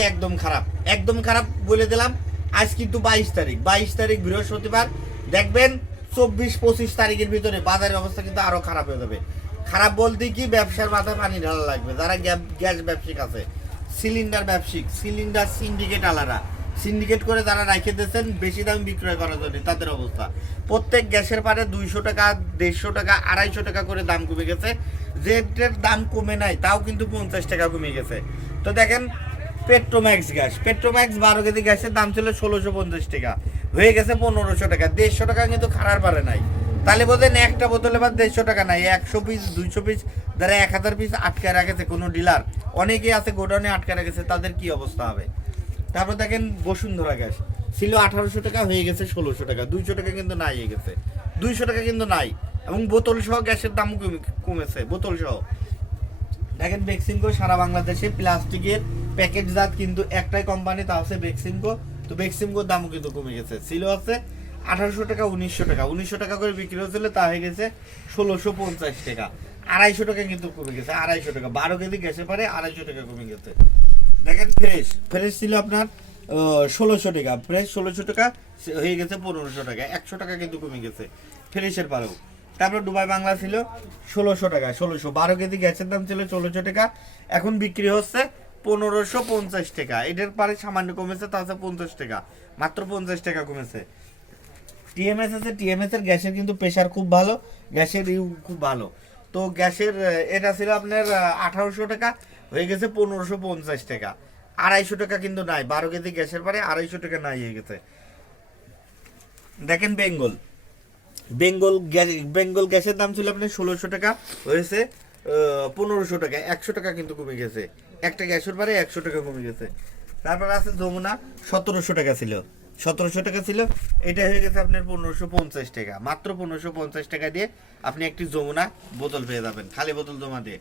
একদম খারাপ। একদম খারাপ বলে দিলাম, আজ কিন্তু বাইশ তারিখ। বাইশ তারিখ বৃহস্পতিবার। দেখবেন চব্বিশ, পঁচিশ তারিখের ভিতরে বাজারের অবস্থা কিন্তু আরও খারাপ হয়ে যাবে। খারাপ বলতে কি, ব্যবসার মাথায় পানি ঢালা লাগবে। যারা গ্যাস ব্যবসায়িক আছে, সিলিন্ডার ব্যবসায়িক সিলিন্ডার সিন্ডিকেট আলারা সিন্ডিকেট করে যারা রাখে দিয়েছেন, বেশি দাম বিক্রয় করার জন্য তাদের অবস্থা। প্রত্যেক গ্যাসের পারে দুইশো টাকা, দেড়শো টাকা, আড়াইশো টাকা করে দাম কমে গেছে। যেটার দাম কমে নাই, তাও কিন্তু পঞ্চাশ টাকা কমে গেছে। তো দেখেন পেট্রোম্যাক্স গ্যাস। পেট্রোম্যাক্স বারো কেজি গ্যাসের দাম ছিল ষোলোশো পঞ্চাশ টাকা। হয়ে গেছে পনেরোশো টাকা। দেড়শো টাকা কিন্তু খারাপ পারে নাই। তাহলে বোধহয় একটা বোতলে বা দেড়শো টাকা নাই। একশো পিস দুইশো পিস যারা এক হাজার পিস আটকায় রাখেছে, কোনো ডিলার অনেকে আছে গোডাউনে আটকে রেখেছে, তাদের কি অবস্থা হবে? তারপর দেখেন বসুন্ধরা গ্যাস। ছিল আঠারোশো টাকা, হয়ে গেছে ষোলোশো টাকা। দুইশো টাকা কিন্তু নাই হয়ে গেছে। দুইশো টাকা কিন্তু নাই। এবং বোতল সহ গ্যাসের দাম কমেছে বোতল সহ দেখেন বেক্সিমকো সারা বাংলাদেশে প্লাস্টিকের প্যাকেটজাত কিন্তু একটাই কোম্পানি তা হচ্ছে বেক্সিমকো তো বেক্সিমকোর দামও কিন্তু কমে গেছে। ছিল হচ্ছে আঠারোশো টাকা, উনিশশো টাকা। উনিশশো টাকা করে বিক্রি হচ্ছিল, তা হয়ে গেছে ষোলোশো পঞ্চাশ টাকা। আড়াইশো টাকা কিন্তু কমে গেছে, আড়াইশো টাকা। বারো কেজি গ্যাসে পারে আড়াইশো টাকা কমে গেছে। দেখেন ফ্রেশ ফ্রেশ ছিল আপনার ষোলোশো টাকা। ফ্রেশ ষোলোশো টাকা হয়ে গেছে পনেরোশো টাকা। একশো টাকা কিন্তু কমে গেছে ফ্রেশের পারেও। তারপর দুবাই বাংলা ছিল ষোলোশো টাকা, ষোলোশো। বারো কেজি গ্যাসের দাম ছিল ষোলোশো টাকা। এখন বিক্রি হচ্ছে পনেরোশো পঞ্চাশ টাকা। এটার পারে সামান্য কমেছে তা হচ্ছে পঞ্চাশ টাকা। মাত্র পঞ্চাশ টাকা কমেছে। টিএমএস আছে, টিএমএস এর গ্যাসের কিন্তু প্রেশার খুব ভালো, গ্যাসের ইউ খুব ভালো। তো গ্যাসের এটা ছিল আপনার আঠারোশো টাকা, হয়ে গেছে পনেরোশো পঞ্চাশ টাকা। আড়াইশো টাকা কিন্তু নাই, বারো কেজি গ্যাসের পরে আড়াইশো টাকা নাই হয়ে গেছে। দেখেন বেঙ্গল। বেঙ্গল গ্যাস, বেঙ্গল গ্যাসের দাম ছিল আপনার ষোলোশো টাকা, হয়েছে পনেরোশো টাকা, একশো টাকা কিন্তু কমে গেছে। একটা গ্যাসের পরে একশো টাকা কমে গেছে। তারপর আছে যমুনা, সতেরোশো টাকা ছিল। সতেরোশো টাকা ছিল, এটা হয়ে গেছে আপনার পনেরোশো পঞ্চাশ টাকা। মাত্র পনেরোশো পঞ্চাশ টাকা দিয়ে আপনি একটি যমুনা বোতল পেয়ে যাবেন, খালি বোতল জমা দিয়ে।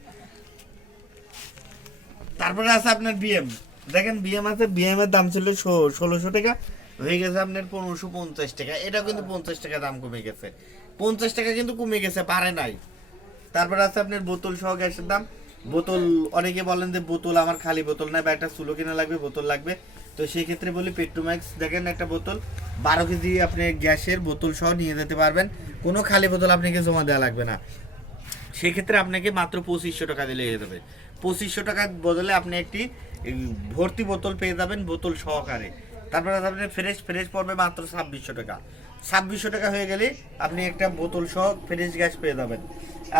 তারপরে আছে আপনার বিএম দেখেন বিএম আছে বিএম এর দাম ছিল ষোলোশো টাকা, হয়ে গেছে আপনার পনেরোশো পঞ্চাশ টাকা। এটা কিন্তু পঞ্চাশ টাকা দাম কমে গেছে। পঞ্চাশ টাকা কিন্তু কমে গেছে, পারে নাই। তারপরে আছে আপনার বোতল সহ গ্যাসের দাম। বোতল, অনেকে বলেন যে বোতল আমার খালি বোতল না বা একটা সুলো কিনা লাগবে, বোতল লাগবে। তো সেই ক্ষেত্রে বলি পেট্রোম্যাক্স, দেখেন একটা বোতল, বারো কেজি আপনি গ্যাসের বোতল সহ নিয়ে যেতে পারবেন। কোনো খালি বোতল আপনাকে জমা দেওয়া লাগবে না। সেক্ষেত্রে আপনাকে মাত্র পঁচিশশো টাকা দিলে হয়ে যাবে। পঁচিশশো টাকার বদলে আপনি একটি ভর্তি বোতল পেয়ে যাবেন, বোতল সহকারে। তারপরে আপনি ফ্রেশ ফ্রেশ পড়বে মাত্র ছাব্বিশশো টাকা। ছাব্বিশশো টাকা হয়ে গেলে আপনি একটা বোতল সহ ফ্রেশ গ্যাস পেয়ে যাবেন।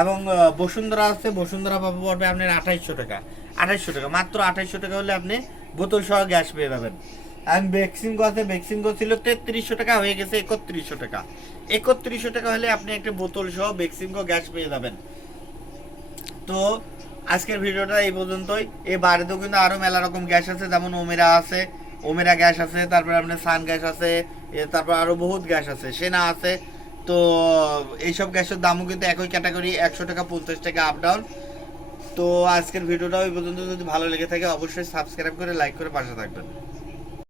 এবং বসুন্ধরা আছে, বসুন্ধরা পাবো পড়বে আপনার আঠাইশশো টাকা। আঠাইশশো টাকা, মাত্র আঠাইশশো টাকা হলে আপনি বোতল সহ গ্যাস পেয়ে যাবেন। আর ভ্যাকসিনগো আছে ভ্যাকসিনগো ছিল তেত্রিশশো টাকা, হয়ে গেছে একত্রিশশো টাকা। একত্রিশশো টাকা হলে আপনি একটা বোতল সহ ভ্যাকসিনগো গ্যাস পেয়ে যাবেন। তো, আজকের ভিডিওটা এই পর্যন্তই। এই বাড়িতেও কিন্তু আরও মেলা রকম গ্যাস আছে, যেমন ওমেরা আছে ওমেরা গ্যাস আছে, তারপর আপনার সান গ্যাস আছে তারপর আরও বহুত গ্যাস আছে, সেনা আছে। তো, এইসব গ্যাসের দামও কিন্তু একই ক্যাটাগরি, একশো টাকা পঞ্চাশ টাকা আপ ডাউন তো, আজকের ভিডিওটা ওই পর্যন্ত। যদি ভালো লেগে থাকে, অবশ্যই সাবস্ক্রাইব করে লাইক করে পাশে থাকবেন।